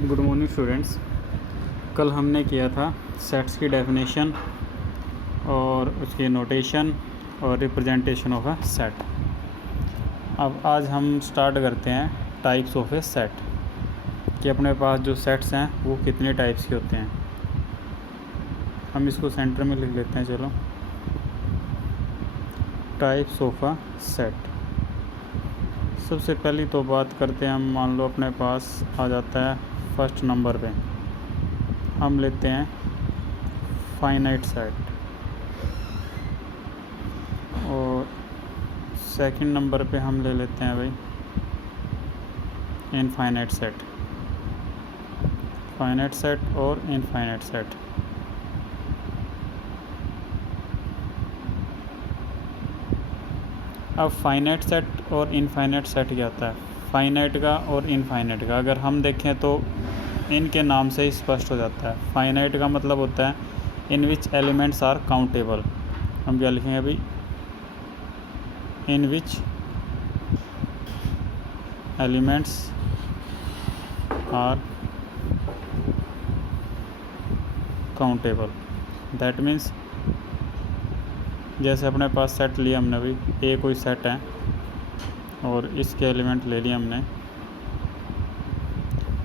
Good morning students. कल हमने किया था सेट्स की डेफिनेशन और उसकी नोटेशन और रिप्रेजेंटेशन ऑफ अ सेट। अब आज हम स्टार्ट करते हैं टाइप्स ऑफ ए सेट कि अपने पास जो सेट्स हैं वो कितने टाइप्स के होते हैं। हम इसको सेंटर में लिख लेते हैं। चलो, टाइप्स ऑफ अ सेट। सबसे पहली तो बात करते हैं हम, मान लो अपने पास आ जाता है फर्स्ट नंबर पे हम लेते हैं फाइनाइट सेट, और सेकंड नंबर पे हम ले लेते हैं भाई इनफाइनाइट सेट, फाइनाइट सेट और इनफाइनाइट सेट। अब फाइनाइट सेट और इनफाइनाइट सेट क्या होता है? फाइनाइट का और इनफाइनाइट का अगर हम देखें तो इनके नाम से ही स्पष्ट हो जाता है। फाइनाइट का मतलब होता है in which elements are countable. हम क्या लिखेंगे अभी? In which elements are countable. That means जैसे अपने पास सेट लिया हमने, अभी ए कोई सेट है और इसके एलिमेंट ले लिए हमने।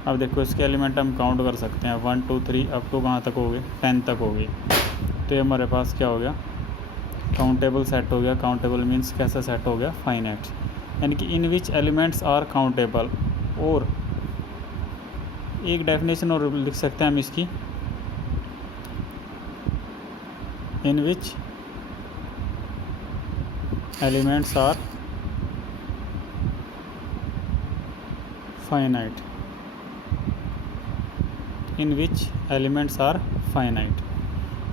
अब देखो इसके एलिमेंट हम काउंट कर सकते हैं 1 2 3 अप टू कहाँ तक हो गए? 10 तक हो गई। तो ये हमारे पास क्या हो गया? काउंटेबल सेट हो गया। काउंटेबल मीन्स कैसा सेट हो गया? फाइनाइट। यानी कि in which elements are countable. और एक डेफिनेशन और लिख सकते हैं हम इसकी, in which elements are finite. In which elements are finite,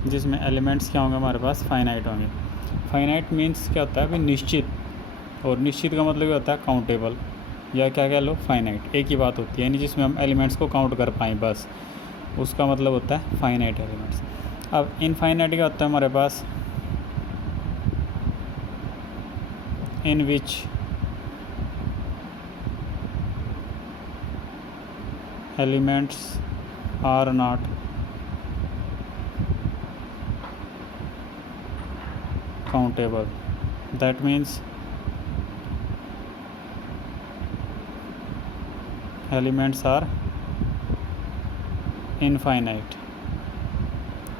जिसमें एलिमेंट्स क्या होंगे हमारे पास? फाइनाइट होंगे। फाइनाइट मीन्स क्या होता है अभी? निश्चित। और निश्चित का मतलब क्या होता है? काउंटेबल, या क्या कह लो फाइनाइट, एक ही बात होती है। यानी जिसमें हम एलिमेंट्स को काउंट कर पाएँ, बस उसका मतलब होता है फाइनाइट एलिमेंट्स। अब इनफाइनाइट क्या होता है हमारे पास? In which elements are not countable. That means elements are infinite.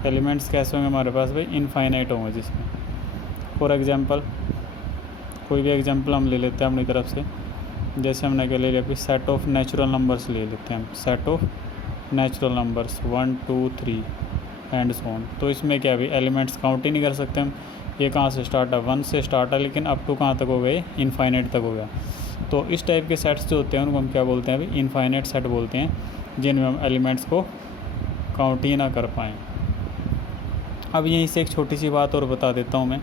Elements कैसे होंगे हमारे पास भाई? इनफाइनाइट होंगे। जिसमें फॉर एग्जांपल कोई भी एग्जांपल हम ले लेते हैं अपनी तरफ से। जैसे हमने क्या ले लिया अभी? सेट ऑफ नेचुरल नंबर्स ले लेते हैं हम। Set of natural numbers 1 2 3 and so on. तो इसमें क्या भी एलिमेंट्स काउंट ही नहीं कर सकते हम। ये कहाँ से स्टार्ट है? 1 से स्टार्ट है, लेकिन अप टू कहाँ तक हो गए? इनफाइनाइट तक हो गया। तो इस टाइप के सेट्स जो होते हैं उनको हम क्या बोलते हैं अभी? इनफाइनाइट सेट बोलते हैं, जिनमें हम एलिमेंट्स को काउंट ही ना कर पाएँ। अब यहीं से एक छोटी सी बात और बता देता हूँ मैं।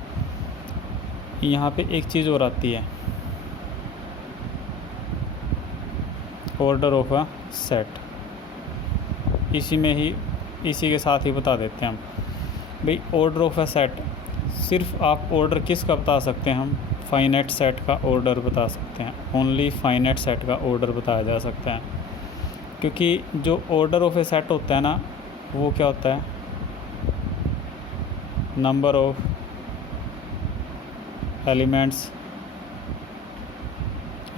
यहाँ पे एक चीज़ और आती है, ऑर्डर ऑफ अ सेट। इसी के साथ ही बता देते हैं हम भाई ऑर्डर ऑफ अ सेट। सिर्फ आप ऑर्डर किसका बता सकते हैं? हम फाइनाइट सेट का ऑर्डर बता सकते हैं। ओनली फाइनाइट सेट का ऑर्डर बताया जा सकता है, क्योंकि जो ऑर्डर ऑफ ए सेट होता है ना, वो क्या होता है? Number of elements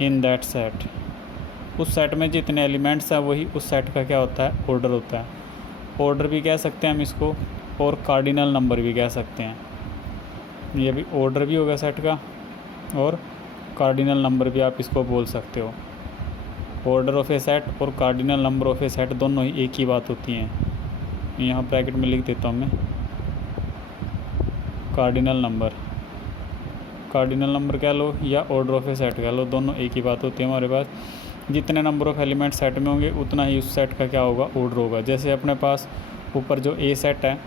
in that set. उस सेट में जितने एलिमेंट्स हैं वही उस सेट का क्या होता है? ऑर्डर होता है। ऑर्डर भी कह सकते हैं हम इसको, और कार्डिनल नंबर भी कह सकते हैं। ये भी ऑर्डर भी होगा सेट का, और कार्डिनल नंबर भी आप इसको बोल सकते हो। ऑर्डर ऑफ ए सेट और cardinal number of A set दोनों ही एक ही बात होती हैं। यहाँ ब्रैकेट में लिख देता हूँ मैं, कार्डिनल नंबर कह लो या ऑर्डर ऑफ ए सेट कह लो, दोनों एक ही बात होती है हमारे पास। जितने नंबर ऑफ़ एलिमेंट सेट में होंगे उतना ही उस सेट का क्या होगा? ऑर्डर होगा। जैसे अपने पास ऊपर जो ए सेट है,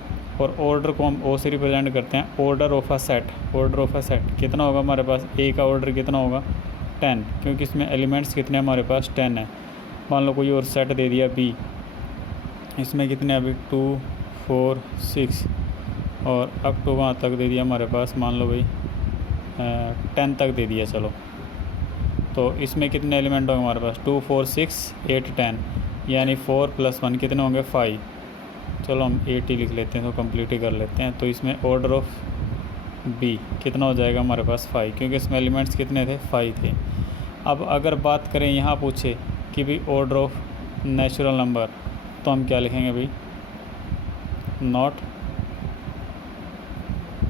और ऑर्डर को हम ओ से रिप्रेजेंट करते हैं, order of a set. Order of a set कितना होगा हमारे पास? ए का ऑर्डर कितना होगा? 10, क्योंकि इसमें एलिमेंट्स कितने हमारे पास? 10 है। मान लो कोई और सेट दे दिया बी, इसमें कितने अभी? 2 4 6, और अप टू वहाँ तक दे दिया हमारे पास, मान लो भाई 10 तक दे दिया। चलो, तो इसमें कितने एलिमेंट होंगे हमारे पास? 2 4 6 8 10। यानी 4 + 1 कितने होंगे 5। चलो हम 8 ही लिख लेते हैं, तो कंप्लीट ही कर लेते हैं। तो इसमें ऑर्डर ऑफ बी कितना हो जाएगा हमारे पास 5, क्योंकि इसमें एलिमेंट्स कितने थे 5 थे। अब अगर बात करें यहाँ पूछे कि भाई ऑर्डर ऑफ नेचुरल नंबर, तो हम क्या लिखेंगे भाई, नॉट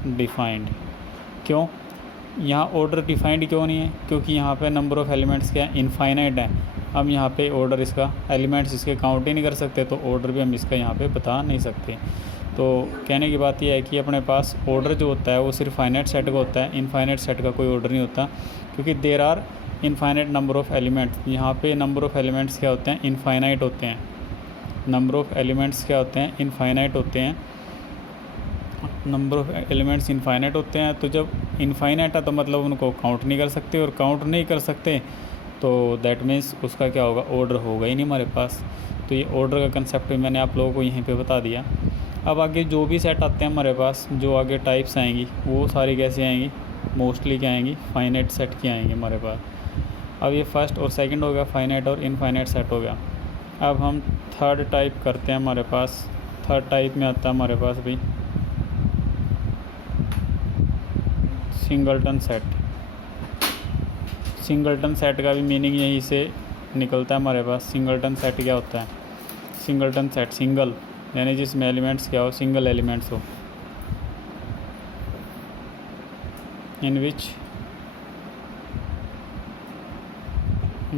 डिफाइंड। क्यों यहाँ ऑर्डर डिफाइंड क्यों नहीं है, क्योंकि यहाँ पे नंबर ऑफ़ एलिमेंट्स क्या है, इनफाइनाइट है। हम यहाँ पे ऑर्डर इसका एलिमेंट्स इसके काउंट ही नहीं कर सकते, तो ऑर्डर भी हम इसका यहाँ पे बता नहीं सकते। तो कहने की बात यह है कि अपने पास ऑर्डर जो होता है वो सिर्फ फाइनाइट सेट का होता है, इनफाइनाइट सेट का कोई ऑर्डर नहीं होता, क्योंकि there are infinite number of elements. यहाँ पे नंबर ऑफ़ एलिमेंट्स क्या होते हैं, इनफाइनाइट होते हैं। नंबर ऑफ़ एलिमेंट्स क्या होते हैं, इनफाइनाइट होते हैं। नंबर ऑफ़ एलिमेंट्स इनफाइनाइट होते हैं। तो जब इनफाइनाइट है तो मतलब उनको काउंट नहीं कर सकते, और काउंट नहीं कर सकते तो दैट मीन्स उसका क्या होगा, ऑर्डर होगा ही नहीं हमारे पास। तो ये ऑर्डर का कंसेप्ट भी मैंने आप लोगों को यहीं पे बता दिया। अब आगे जो भी सेट आते हैं हमारे पास, जो आगे टाइप्स आएंगी वो सारी कैसे आएंगी, मोस्टली क्या आएंगी, फाइनाइट सेट की आएंगी हमारे पास। अब ये फर्स्ट और सेकंड हो गया, फाइनाइट और इनफाइनाइट सेट हो गया। अब हम थर्ड टाइप करते हैं। हमारे पास थर्ड टाइप में आता है हमारे पास भाई सिंगलटन सेट। सिंगलटन सेट का भी मीनिंग यहीं से निकलता है हमारे पास। सिंगलटन सेट क्या होता है, सिंगलटन सेट, सिंगल यानी जिसमें एलिमेंट्स क्या हो, सिंगल एलिमेंट्स हो, इन विच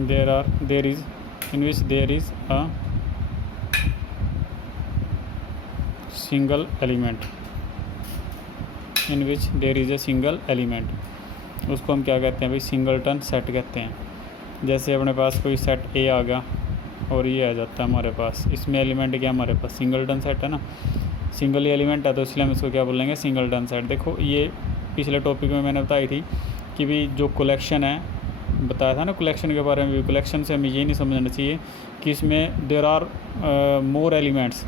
there is a single element, in which there is a single element, उसको हम क्या कहते हैं भाई, सिंगलटन सेट कहते हैं। जैसे अपने पास कोई सेट ए आ गया और ये आ जाता है हमारे पास, इसमें एलिमेंट क्या हमारे पास, सिंगलटन सेट है ना, सिंगल ही एलिमेंट है, तो इसलिए हम इसको क्या बोलेंगे, सिंगलटन सेट। देखो ये पिछले टॉपिक में मैंने बताई थी कि भाई जो कलेक्शन है, बताया था ना कलेक्शन के बारे में भी। कलेक्शन से हमें ये नहीं समझना चाहिए कि इसमें देयर आर मोर एलिमेंट्स।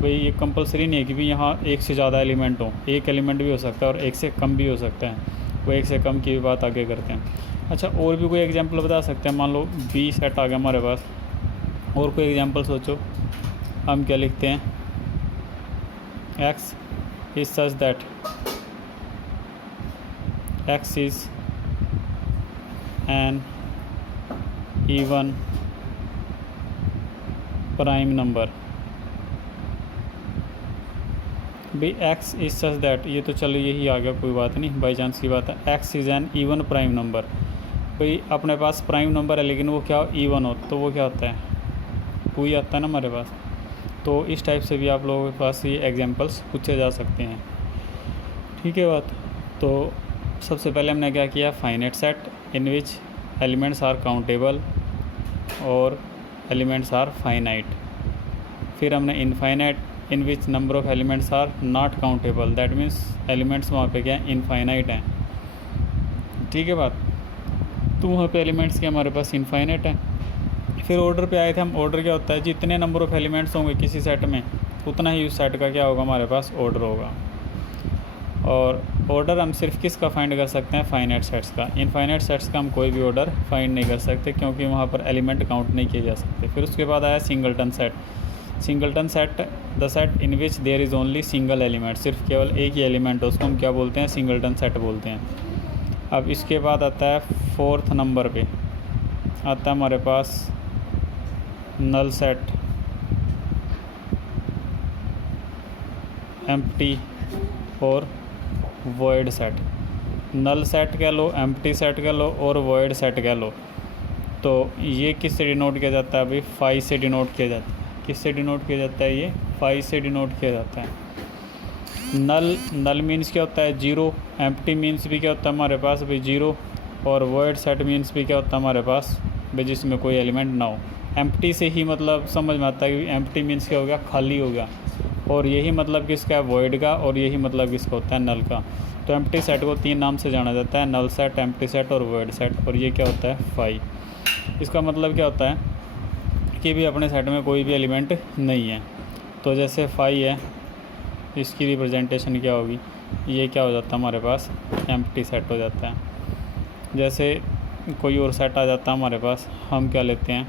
भाई ये कंपलसरी नहीं है कि भाई यहाँ एक से ज़्यादा एलिमेंट हो, एक एलिमेंट भी हो सकता है और एक से कम भी हो सकता है। वो एक से कम की भी बात आगे करते हैं। अच्छा, और भी कोई एग्जांपल बता सकते हैं, मान लो बी सेट आ गया हमारे पास, और कोई एग्जांपल सोचो। हम क्या लिखते हैं, x is such that x is an even prime number. भाई एक्स इज सच दैट, ये तो चलो यही आ गया, कोई बात नहीं, बाई चांस की बात है। X is an even prime number. भाई अपने पास प्राइम नंबर है लेकिन वो क्या इवन हो, तो वो क्या होता है, टू ही आता है ना हमारे पास। तो इस टाइप से भी आप लोगों के पास ये एग्जांपल्स पूछे जा सकते हैं। ठीक है बात। तो सबसे पहले हमने क्या किया, finite set in which elements are countable और एलिमेंट्स आर फाइनाइट। फिर हमने infinite in which number of elements are not countable, that means elements वहाँ पे क्या है, इनफाइनाइट हैं। ठीक है बात। तो वहाँ पे एलिमेंट्स के हमारे पास इनफाइनाइट हैं। फिर ऑर्डर पे आए थे हम। ऑर्डर क्या होता है, जितने नंबर ऑफ़ एलिमेंट्स होंगे किसी सेट में उतना ही उस सेट का क्या होगा, हमारे पास ऑर्डर होगा। और ऑर्डर हम सिर्फ किसका फाइंड कर सकते हैं, फाइनाइट सेट्स का। इनफाइनाइट सेट्स का हम कोई भी ऑर्डर फाइंड नहीं कर सकते, क्योंकि वहाँ पर एलिमेंट काउंट नहीं किए जा सकते। फिर उसके बाद आया singleton set. Singleton set the set in which there is only single element, सिर्फ केवल एक ही एलिमेंट हो, उसको हम क्या बोलते हैं, सिंगलटन सेट बोलते हैं। अब इसके बाद आता है फोर्थ नंबर पे आता है हमारे पास नल सेट, एम्प्टी और वॉइड सेट। नल सेट कह लो, एम्प्टी सेट कह लो और वॉइड सेट कह लो। तो ये किससे डिनोट किया जाता है भाई, 5 से डिनोट किया जाता है। किससे डिनोट किया जाता है, ये 5 से डिनोट किया जाता है। नल मीन्स क्या होता है, जीरो। एम्प्टी मीन्स भी क्या होता है हमारे पास भाई, जीरो। और वॉइड सेट मीन्स भी क्या होता है हमारे पास भाई, जिसमें कोई एलिमेंट ना हो। एम्प्टी से ही मतलब समझ में आता है कि एम्प्टी मीन्स क्या हो गया, खाली हो गया। और यही मतलब किसका है, वॉइड का, और यही मतलब किसका होता है, नल का। तो एम्प्टी सेट को 3 नाम से जाना जाता है, नल सेट, एम्प्टी सेट और वॉइड सेट। और ये क्या होता है, 5। इसका मतलब क्या होता है कि भी अपने सेट में कोई भी एलिमेंट नहीं है। तो जैसे 5 है, इसकी रिप्रेजेंटेशन क्या होगी, ये क्या हो जाता है हमारे पास, एम्प्टी सेट हो जाता है। जैसे कोई और सेट आ जाता है हमारे पास, हम क्या लेते हैं,